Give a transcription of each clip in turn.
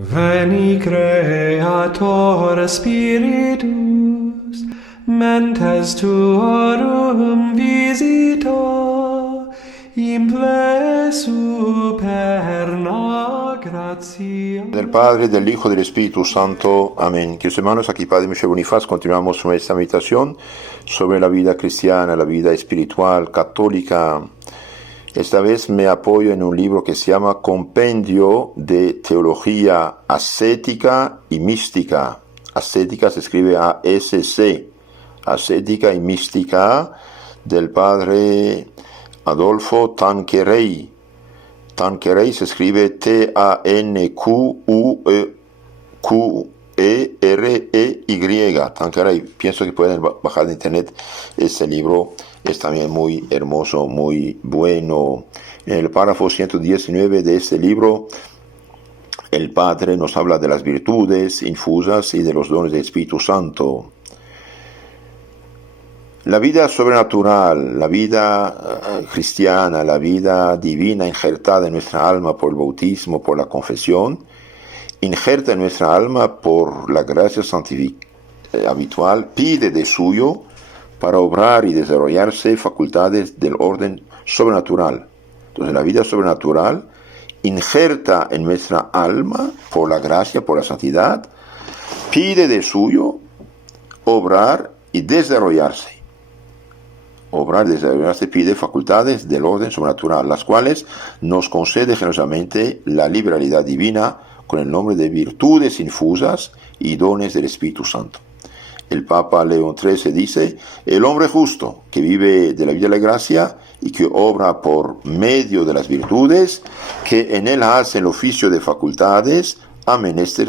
Veni Creator Spiritus, mentes tuorum visita, imple superna gratia. Del Padre, del Hijo, del Espíritu Santo. Amén. Queridos hermanos, aquí Padre Michel Bonifaz, continuamos nuestra meditación sobre la vida cristiana, la vida espiritual, católica. Esta vez me apoyo en un libro que se llama Compendio de Teología Ascética y Mística. Ascética se escribe A-S-C. Ascética y Mística, del Padre Adolfo Tanqueray. Tanqueray se escribe T-A-N-Q-U-E-R-E-Y. Tanqueray. Pienso que pueden bajar de internet. Este libro es también muy hermoso, muy bueno. En el párrafo 119 de este libro, el Padre nos habla de las virtudes infusas y de los dones del Espíritu Santo. La vida sobrenatural, la vida cristiana, la vida divina injertada en nuestra alma por el bautismo, por la confesión, injerta en nuestra alma por la gracia habitual, pide de suyo para obrar y desarrollarse facultades del orden sobrenatural. Entonces la vida sobrenatural injerta en nuestra alma por la gracia, por la santidad, pide de suyo obrar y desarrollarse. Obrar y desarrollarse pide facultades del orden sobrenatural, las cuales nos concede generosamente la liberalidad divina con el nombre de virtudes infusas y dones del Espíritu Santo. El Papa León XIII dice: el hombre justo que vive de la vida de la gracia y que obra por medio de las virtudes, que en él hace el oficio de facultades, ha menester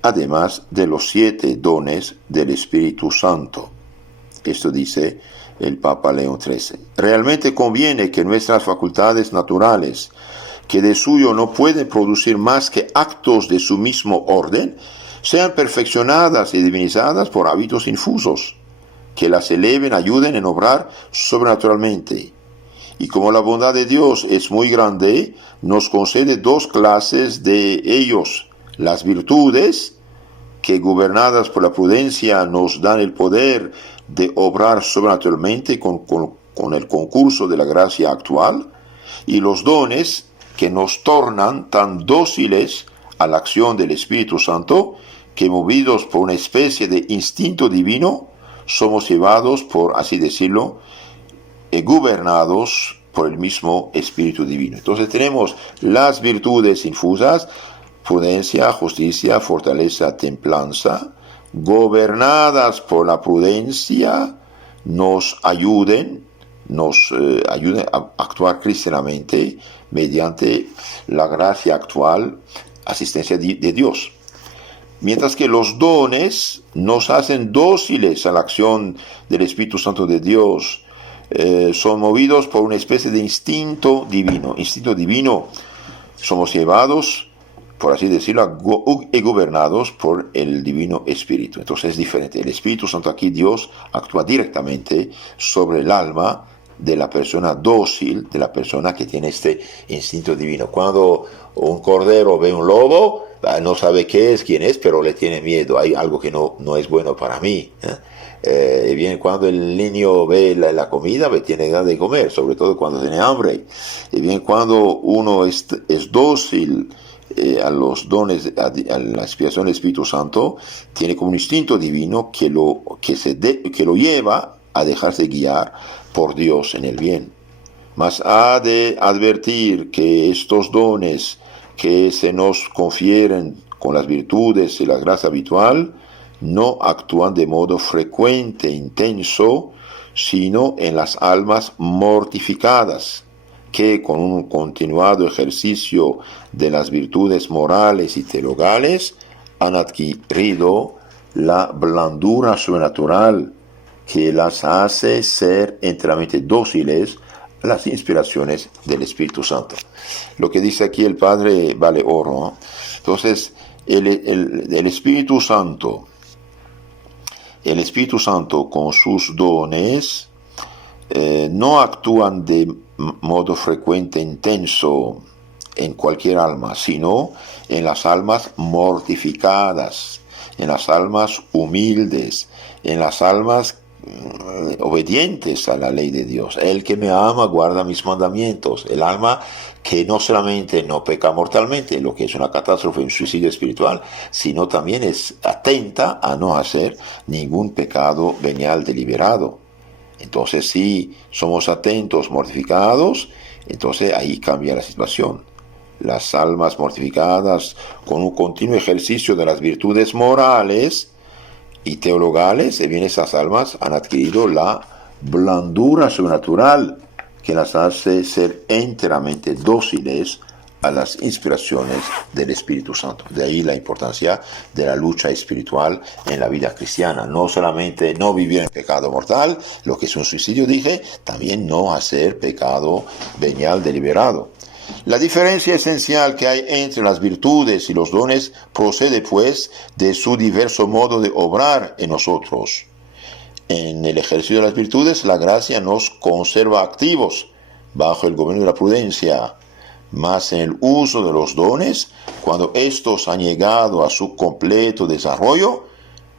además de los 7 dones del Espíritu Santo. Esto dice el Papa León XIII. Realmente conviene que nuestras facultades naturales, que de suyo no pueden producir más que actos de su mismo orden, sean perfeccionadas y divinizadas por hábitos infusos, que las eleven, ayuden en obrar sobrenaturalmente. Y como la bondad de Dios es muy grande, nos concede 2 clases de ellos: las virtudes, que gobernadas por la prudencia nos dan el poder de obrar sobrenaturalmente con el concurso de la gracia actual, y los dones, que nos tornan tan dóciles a la acción del Espíritu Santo, que movidos por una especie de instinto divino, somos llevados, por así decirlo, gobernados por el mismo Espíritu Divino. Entonces tenemos las virtudes infusas: prudencia, justicia, fortaleza, templanza, gobernadas por la prudencia, nos ayuden a actuar cristianamente mediante la gracia actual, asistencia de Dios. Mientras que los dones nos hacen dóciles a la acción del Espíritu Santo de Dios, son movidos por una especie de instinto divino. Instinto divino, somos llevados, por así decirlo, y gobernados por el Divino Espíritu. Entonces es diferente. El Espíritu Santo aquí, Dios actúa directamente sobre el alma de la persona dócil, de la persona que tiene este instinto divino. Cuando un cordero ve un lobo, no sabe quién es, pero le tiene miedo. Hay algo que no es bueno para mí. Y bien, cuando el niño ve la comida, tiene ganas de comer, sobre todo cuando tiene hambre. Y bien, cuando uno es dócil a los dones, a la expiación del Espíritu Santo, tiene como un instinto divino que lo lleva a dejarse guiar por Dios en el bien. Mas ha de advertir que estos dones que se nos confieren con las virtudes y la gracia habitual no actúan de modo frecuente, intenso, sino en las almas mortificadas, que con un continuado ejercicio de las virtudes morales y teologales han adquirido la blandura sobrenatural que las hace ser enteramente dóciles a las inspiraciones del Espíritu Santo. Lo que dice aquí el Padre vale oro, ¿no? Entonces, el Espíritu Santo con sus dones no actúan de modo frecuente, intenso, en cualquier alma, sino en las almas mortificadas, en las almas humildes, en las almas obedientes a la ley de Dios. El que me ama guarda mis mandamientos. El alma que no solamente no peca mortalmente, lo que es una catástrofe, un suicidio espiritual, sino también es atenta a no hacer ningún pecado venial deliberado. Entonces, si somos atentos, mortificados, entonces ahí cambia la situación. Las almas mortificadas, con un continuo ejercicio de las virtudes morales y teologales, bien esas almas han adquirido la blandura sobrenatural que las hace ser enteramente dóciles a las inspiraciones del Espíritu Santo. De ahí la importancia de la lucha espiritual en la vida cristiana. No solamente no vivir en pecado mortal, lo que es un suicidio, dije, también no hacer pecado venial deliberado. La diferencia esencial que hay entre las virtudes y los dones procede, pues, de su diverso modo de obrar en nosotros. En el ejercicio de las virtudes, la gracia nos conserva activos bajo el gobierno de la prudencia, mas en el uso de los dones, cuando estos han llegado a su completo desarrollo,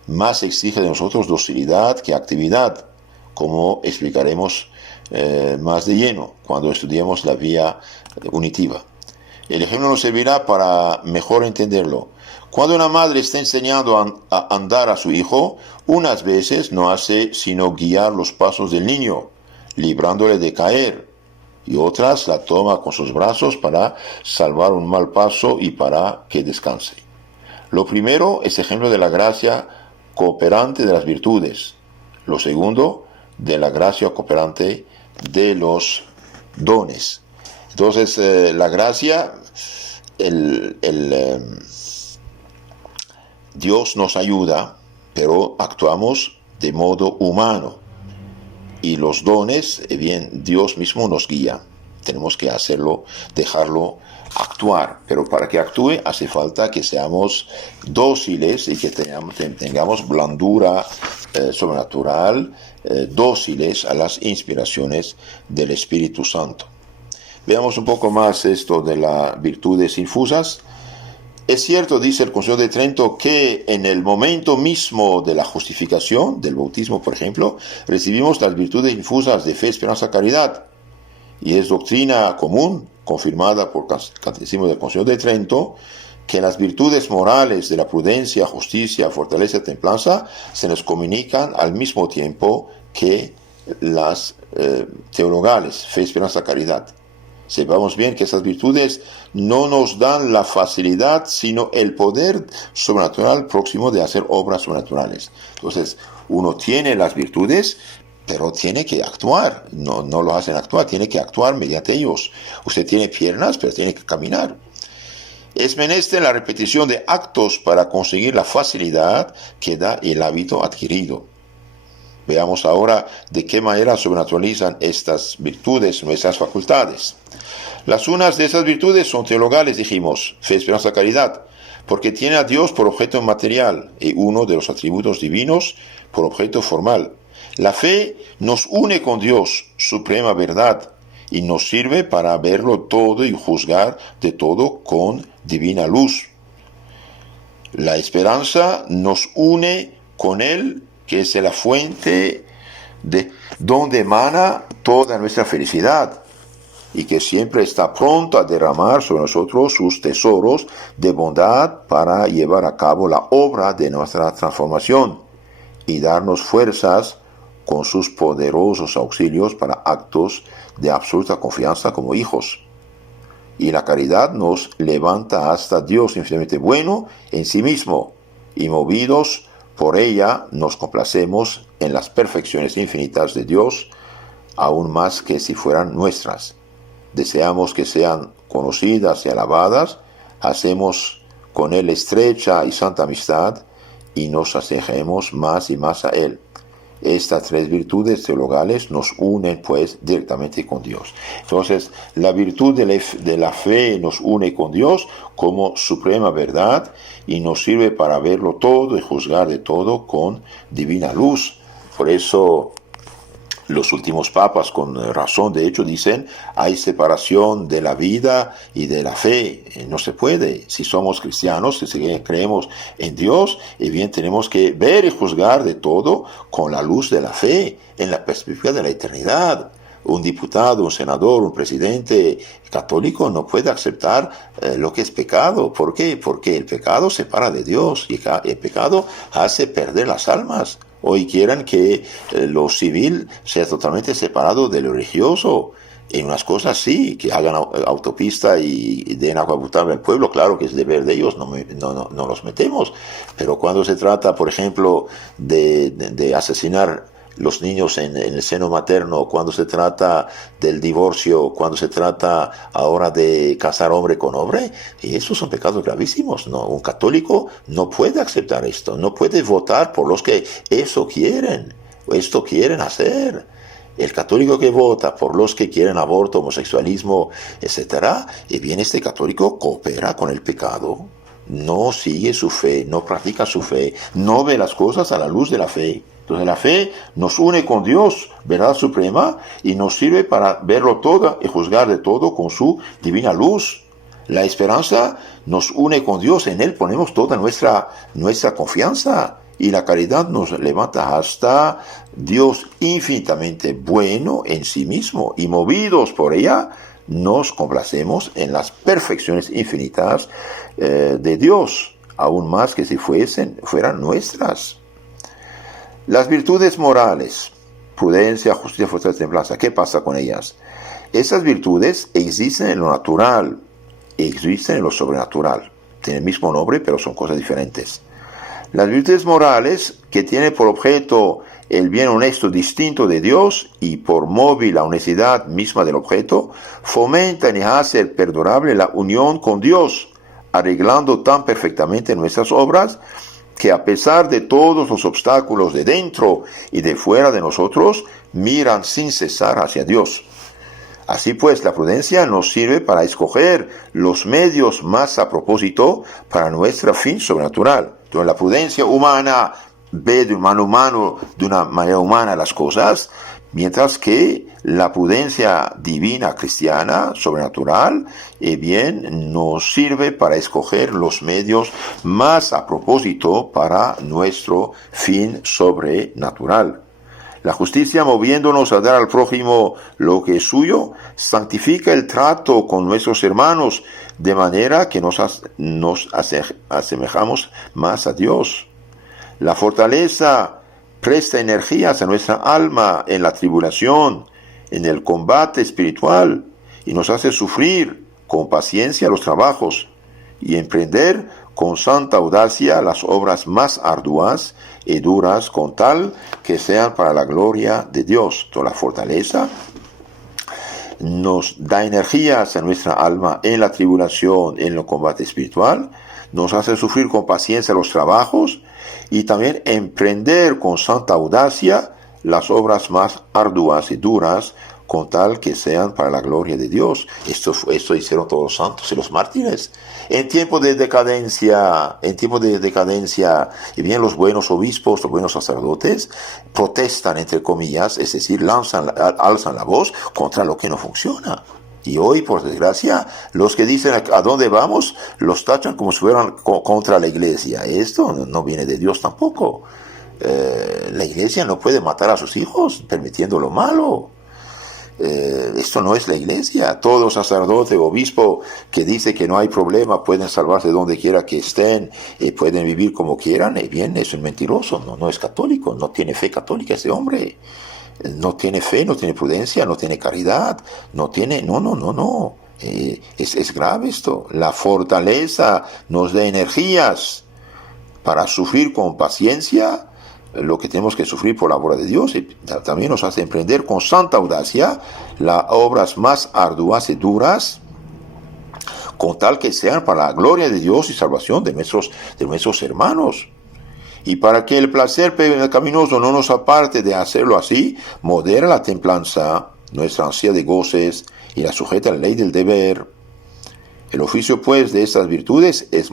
más exige de nosotros docilidad que actividad, como explicaremos más de lleno cuando estudiemos la vía unitiva. El ejemplo nos servirá para mejor entenderlo. Cuando una madre está enseñando a andar a su hijo, unas veces no hace sino guiar los pasos del niño, librándole de caer, y otras la toma con sus brazos para salvar un mal paso y para que descanse. Lo primero es ejemplo de la gracia cooperante de las virtudes. Lo segundo, de la gracia cooperante de los dones. Entonces, la gracia, Dios nos ayuda, pero actuamos de modo humano. Y los dones, bien, Dios mismo nos guía. Tenemos que hacerlo, dejarlo actuar. Pero para que actúe hace falta que seamos dóciles y que tengamos blandura sobrenatural, dóciles a las inspiraciones del Espíritu Santo. Veamos un poco más esto de las virtudes infusas. Es cierto, dice el Concilio de Trento, que en el momento mismo de la justificación, del bautismo por ejemplo, recibimos las virtudes infusas de fe, esperanza, caridad. Y es doctrina común, confirmada por el Catecismo del Concilio de Trento, que las virtudes morales de la prudencia, justicia, fortaleza, templanza se nos comunican al mismo tiempo que las teologales, fe, esperanza, caridad. Sepamos bien que esas virtudes no nos dan la facilidad, sino el poder sobrenatural próximo de hacer obras sobrenaturales. Entonces, uno tiene las virtudes, pero tiene que actuar. No lo hacen actuar, tiene que actuar mediante ellos. Usted tiene piernas, pero tiene que caminar. Es menester la repetición de actos para conseguir la facilidad que da el hábito adquirido. Veamos ahora de qué manera sobrenaturalizan estas virtudes nuestras facultades. Las unas de esas virtudes son teologales, dijimos, fe, esperanza, caridad, porque tiene a Dios por objeto material y uno de los atributos divinos por objeto formal. La fe nos une con Dios, suprema verdad, y nos sirve para verlo todo y juzgar de todo con divina luz. La esperanza nos une con Él, que es la fuente de donde emana toda nuestra felicidad, y que siempre está pronto a derramar sobre nosotros sus tesoros de bondad para llevar a cabo la obra de nuestra transformación y darnos fuerzas con sus poderosos auxilios para actos de absoluta confianza como hijos. Y la caridad nos levanta hasta Dios infinitamente bueno en sí mismo, y movidos por ella nos complacemos en las perfecciones infinitas de Dios, aún más que si fueran nuestras. Deseamos que sean conocidas y alabadas, hacemos con Él estrecha y santa amistad y nos acerquemos más y más a Él. Estas tres virtudes teologales nos unen pues directamente con Dios. Entonces, la virtud de la fe nos une con Dios como suprema verdad y nos sirve para verlo todo y juzgar de todo con divina luz. Por eso Los últimos papas, con razón, de hecho, dicen, hay separación de la vida y de la fe. No se puede. Si somos cristianos, si creemos en Dios, bien tenemos que ver y juzgar de todo con la luz de la fe, en la perspectiva de la eternidad. Un diputado, un senador, un presidente católico no puede aceptar lo que es pecado. ¿Por qué? Porque el pecado separa de Dios y el pecado hace perder las almas. Hoy quieren que lo civil sea totalmente separado de lo religioso. En unas cosas sí, que hagan autopista y den agua potable al pueblo, claro que es deber de ellos, no los metemos. Pero cuando se trata, por ejemplo, de asesinar los niños en el seno materno, cuando se trata del divorcio, cuando se trata ahora de casar hombre con hombre, y esos son pecados gravísimos. No, un católico no puede aceptar esto, no puede votar por los que esto quieren hacer. El católico que vota por los que quieren aborto, homosexualismo, etc., y bien este católico coopera con el pecado, no sigue su fe, no practica su fe, no ve las cosas a la luz de la fe. Entonces la fe nos une con Dios, verdad suprema, y nos sirve para verlo todo y juzgar de todo con su divina luz. La esperanza nos une con Dios, en Él ponemos toda nuestra confianza, y la caridad nos levanta hasta Dios infinitamente bueno en sí mismo, y movidos por ella nos complacemos en las perfecciones infinitas de Dios, aún más que si fueran nuestras. Las virtudes morales, prudencia, justicia, fortaleza y templanza, ¿qué pasa con ellas? Esas virtudes existen en lo natural, existen en lo sobrenatural. Tienen el mismo nombre, pero son cosas diferentes. Las virtudes morales, que tienen por objeto el bien honesto distinto de Dios y por móvil la honestidad misma del objeto, fomentan y hacen perdurable la unión con Dios, arreglando tan perfectamente nuestras obras que a pesar de todos los obstáculos de dentro y de fuera de nosotros, miran sin cesar hacia Dios. Así pues, la prudencia nos sirve para escoger los medios más a propósito para nuestro fin sobrenatural. Entonces, la prudencia humana ve de una manera humana las cosas, mientras que la prudencia divina cristiana, sobrenatural, bien, nos sirve para escoger los medios más a propósito para nuestro fin sobrenatural. La justicia, moviéndonos a dar al prójimo lo que es suyo, santifica el trato con nuestros hermanos, de manera que nos asemejamos más a Dios. La fortaleza presta energías a nuestra alma en la tribulación, en el combate espiritual, y nos hace sufrir con paciencia los trabajos y emprender con santa audacia las obras más arduas y duras, con tal que sean para la gloria de Dios. Toda la fortaleza nos da energías a nuestra alma en la tribulación, en el combate espiritual, nos hace sufrir con paciencia los trabajos y también emprender con santa audacia las obras más arduas y duras, con tal que sean para la gloria de Dios. Esto hicieron todos los santos y los mártires. En tiempo de decadencia, y bien los buenos obispos, los buenos sacerdotes, protestan, entre comillas, es decir, alzan la voz contra lo que no funciona. Y hoy, por desgracia, los que dicen a dónde vamos, los tachan como si fueran contra la iglesia. Esto no viene de Dios tampoco. La iglesia no puede matar a sus hijos permitiendo lo malo. Esto no es la iglesia. Todo sacerdote o obispo que dice que no hay problema, pueden salvarse donde quiera que estén, pueden vivir como quieran, bien, es un mentiroso, no es católico, no tiene fe católica ese hombre. No tiene fe, no tiene prudencia, no tiene caridad, no. Es grave esto. La fortaleza nos da energías para sufrir con paciencia lo que tenemos que sufrir por la obra de Dios, y también nos hace emprender con santa audacia las obras más arduas y duras, con tal que sean para la gloria de Dios y salvación de nuestros hermanos. Y para que el placer pecaminoso no nos aparte de hacerlo así, modera la templanza, nuestra ansia de goces, y la sujeta a la ley del deber. El oficio, pues, de estas virtudes es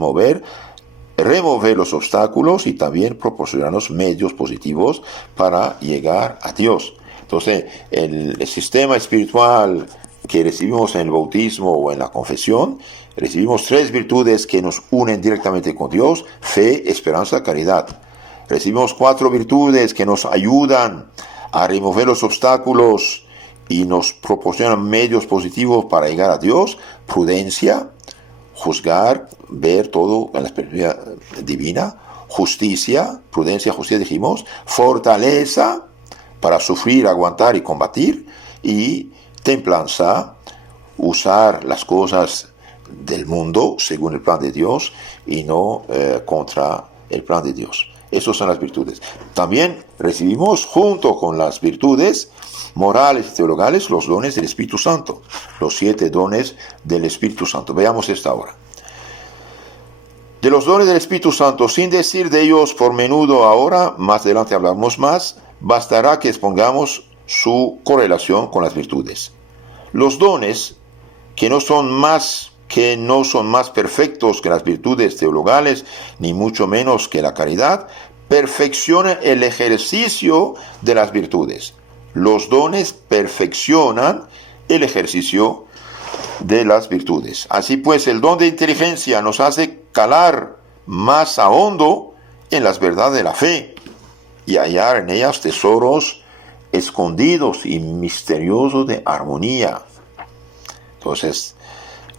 remover los obstáculos y también proporcionarnos medios positivos para llegar a Dios. Entonces, el sistema espiritual que recibimos en el bautismo o en la confesión, recibimos 3 virtudes que nos unen directamente con Dios: fe, esperanza, caridad. Recibimos 4 virtudes que nos ayudan a remover los obstáculos y nos proporcionan medios positivos para llegar a Dios: prudencia, juzgar, ver todo en la perspectiva divina; justicia, prudencia, justicia dijimos; fortaleza, para sufrir, aguantar y combatir; y templanza, usar las cosas del mundo según el plan de Dios y no contra el plan de Dios. Esas son las virtudes. También recibimos, junto con las virtudes morales y teologales, los dones del Espíritu Santo, los 7 dones del Espíritu Santo. Veamos esta ahora. De los dones del Espíritu Santo, sin decir de ellos por menudo ahora, más adelante hablamos más, bastará que expongamos su correlación con las virtudes. Los dones, que no son más perfectos que las virtudes teologales, ni mucho menos que la caridad, perfeccionan el ejercicio de las virtudes. Los dones perfeccionan el ejercicio de las virtudes. Así pues, el don de inteligencia nos hace calar más a hondo en las verdades de la fe y hallar en ellas tesoros escondidos y misteriosos de armonía. Entonces,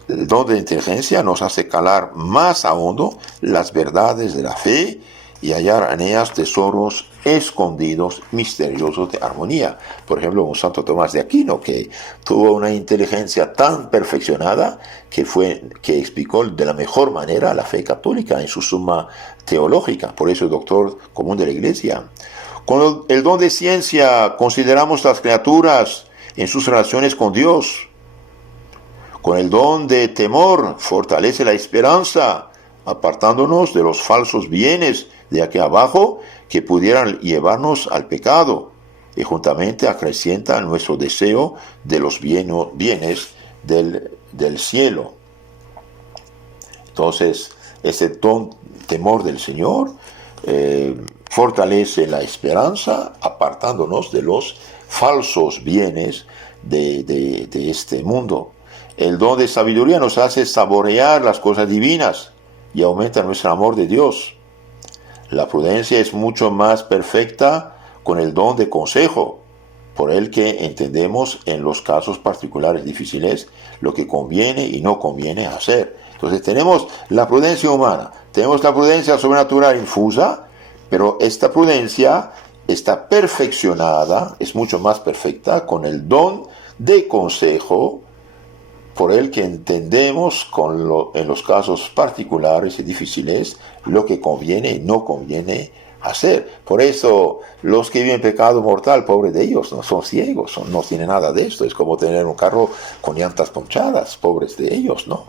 el don de inteligencia nos hace calar más a hondo las verdades de la fe y hallar en ellas tesoros escondidos, misteriosos de armonía. Por ejemplo, un Santo Tomás de Aquino, que tuvo una inteligencia tan perfeccionada que explicó de la mejor manera la fe católica en su suma teológica. Por eso es doctor común de la Iglesia. Con el don de ciencia consideramos las criaturas en sus relaciones con Dios. Con el don de temor fortalece la esperanza, apartándonos de los falsos bienes de aquí abajo que pudieran llevarnos al pecado, y juntamente acrecienta nuestro deseo de los bienes del cielo. Entonces, ese don temor del Señor fortalece la esperanza, apartándonos de los falsos bienes de este mundo. El don de sabiduría nos hace saborear las cosas divinas y aumenta nuestro amor de Dios. La prudencia es mucho más perfecta con el don de consejo, por el que entendemos en los casos particulares difíciles lo que conviene y no conviene hacer. Entonces tenemos la prudencia humana, tenemos la prudencia sobrenatural infusa, pero esta prudencia está perfeccionada, es mucho más perfecta con el don de consejo, por el que entendemos en los casos particulares y difíciles lo que conviene y no conviene hacer. Por eso los que viven pecado mortal, pobres de ellos, no son ciegos, no tienen nada de esto. Es como tener un carro con llantas ponchadas, pobres de ellos, ¿no?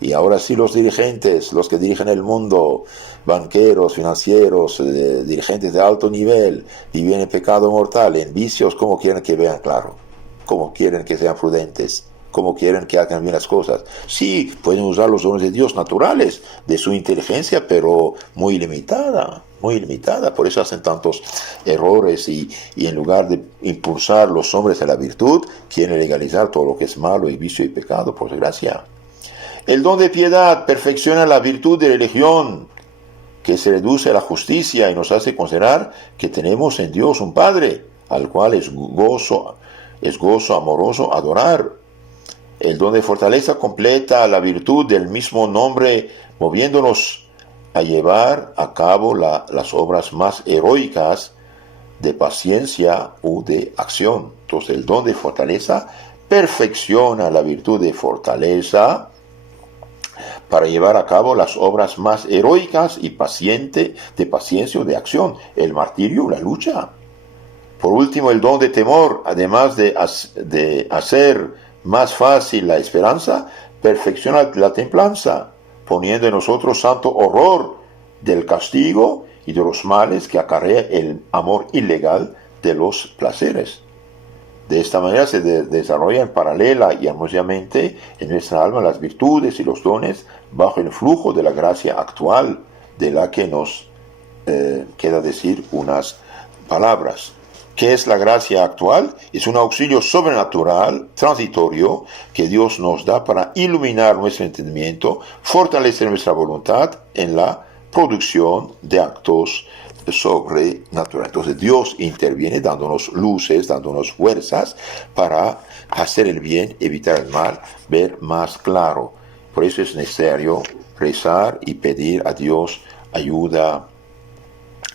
Y ahora sí los dirigentes, los que dirigen el mundo, banqueros, financieros, dirigentes de alto nivel, viven en pecado mortal, en vicios, ¿cómo quieren que vean claro? ¿Cómo quieren que sean prudentes? ¿Cómo quieren que hagan bien las cosas? Sí, pueden usar los dones de Dios naturales, de su inteligencia, pero muy limitada. Por eso hacen tantos errores y en lugar de impulsar los hombres a la virtud, quieren legalizar todo lo que es malo y vicio y pecado, por desgracia. El don de piedad perfecciona la virtud de religión, que se reduce a la justicia y nos hace considerar que tenemos en Dios un Padre, al cual es gozo amoroso adorar. El don de fortaleza completa la virtud del mismo nombre, moviéndonos a llevar a cabo las obras más heroicas de paciencia u de acción. Entonces el don de fortaleza perfecciona la virtud de fortaleza para llevar a cabo las obras más heroicas y de paciencia o de acción, el martirio, la lucha. Por último, el don de temor, además de hacer más fácil la esperanza, perfecciona la templanza, poniendo en nosotros santo horror del castigo y de los males que acarrea el amor ilegal de los placeres. De esta manera se desarrollan paralela y armoniosamente en nuestra alma las virtudes y los dones bajo el flujo de la gracia actual, de la que nos queda decir unas palabras. ¿Qué es la gracia actual? Es un auxilio sobrenatural, transitorio, que Dios nos da para iluminar nuestro entendimiento, fortalecer nuestra voluntad en la producción de actos sobrenaturales. Entonces Dios interviene dándonos luces, dándonos fuerzas para hacer el bien, evitar el mal, ver más claro. Por eso es necesario rezar y pedir a Dios ayuda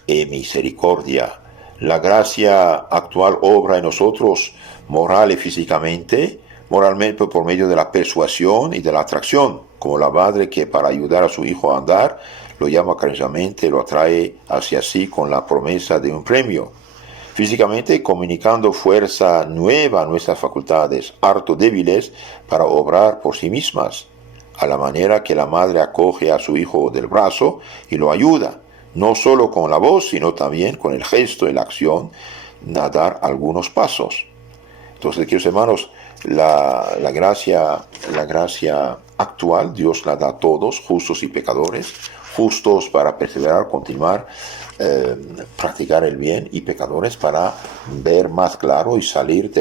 y misericordia. La gracia actual obra en nosotros moral y físicamente, moralmente por medio de la persuasión y de la atracción, como la madre que para ayudar a su hijo a andar lo llama cariñosamente, lo atrae hacia sí con la promesa de un premio. Físicamente comunicando fuerza nueva a nuestras facultades, harto débiles para obrar por sí mismas, a la manera que la madre acoge a su hijo del brazo y lo ayuda, no solo con la voz, sino también con el gesto y la acción, a dar algunos pasos. Entonces, queridos hermanos, la gracia actual Dios la da a todos, justos y pecadores, justos para perseverar, continuar, practicar el bien, y pecadores para ver más claro y salir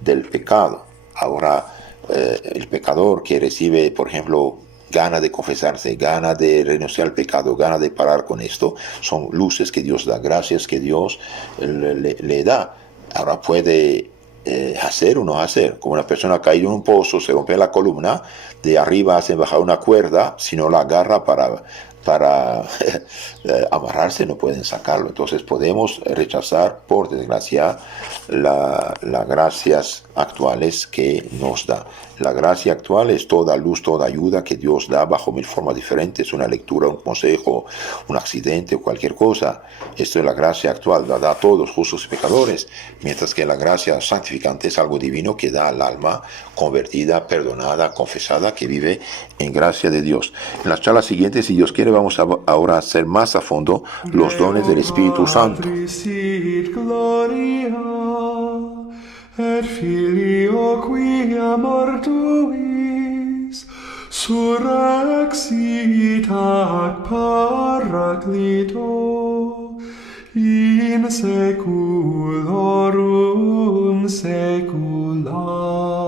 del pecado. Ahora, el pecador que recibe, por ejemplo, gana de confesarse, gana de renunciar al pecado, gana de parar con esto, son luces que Dios da, gracias que Dios le da. Ahora puede hacer o no hacer. Como una persona ha caído en un pozo, se rompe la columna, de arriba hacen bajar una cuerda, si no la agarra para amarrarse, no pueden sacarlo. Entonces podemos rechazar, por desgracia, las gracias actuales que nos da. La gracia actual es toda luz, toda ayuda que Dios da bajo mil formas diferentes, una lectura, un consejo, un accidente o cualquier cosa. Esto es la gracia actual, la da a todos, justos y pecadores, mientras que la gracia santificante es algo divino que da al alma convertida, perdonada, confesada, que vive en gracia de Dios. En las charlas siguientes, si Dios quiere, vamos ahora a hacer más a fondo los dones del Espíritu Santo. Et Filio quia mortuis surrexit ac Paraclito in saeculorum saecula.